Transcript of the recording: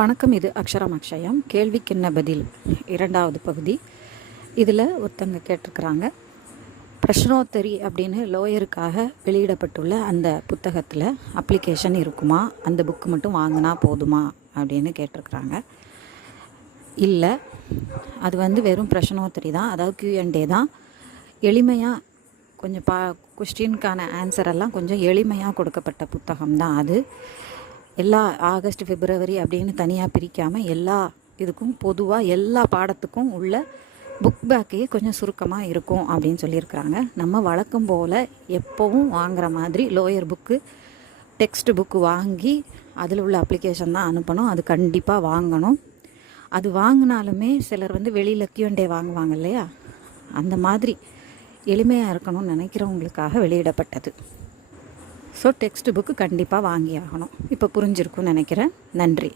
வணக்கம். இது அக்ஷரம் அக்ஷயம் கேள்விக்கென்ன பதில் இரண்டாவது பகுதி. இதில் ஒருத்தங்க கேட்டிருக்கிறாங்க, பிரஷ்னோத்தரி அப்படின்னு லோயருக்காக வெளியிடப்பட்டுள்ள அந்த புத்தகத்தில் அப்ளிகேஷன் இருக்குமா, அந்த புக்கு மட்டும் வாங்கினா போதுமா அப்படின்னு கேட்டிருக்கிறாங்க. இல்லை, அது வெறும் பிரஷ்னோத்தரி தான், அதாவது Q&A தான். எளிமையாக கொஞ்சம் கொஸ்டினுக்கான ஆன்சரெல்லாம் கொஞ்சம் எளிமையாக கொடுக்கப்பட்ட புத்தகம் தான் அது. எல்லா ஆகஸ்ட் பிப்ரவரி அப்படின்னு தனியாக பிரிக்காமல் எல்லா இதுக்கும் பொதுவாக எல்லா பாடத்துக்கும் உள்ள புக் பேக்கையே கொஞ்சம் சுருக்கமாக இருக்கும் அப்படின்னு சொல்லியிருக்கிறாங்க. நம்ம வழக்கம் போல் எப்போவும் வாங்குகிற மாதிரி லோயர் புக்கு, டெக்ஸ்ட் புக்கு வாங்கி அதில் உள்ள அப்ளிகேஷன் தான் அனுப்பணும். அது கண்டிப்பாக வாங்கணும். அது வாங்கினாலுமே சிலர் வெளியில் Q&A வாங்குவாங்க இல்லையா, அந்த மாதிரி எளிமையாக இருக்கணும்னு நினைக்கிறவங்களுக்காக வெளியிடப்பட்டது. ஸோ டெக்ஸ்ட் புக்கு கண்டிப்பாக வாங்கி ஆகணும். இப்போ புரிஞ்சிருக்கும்னு நினைக்கிறேன். நன்றி.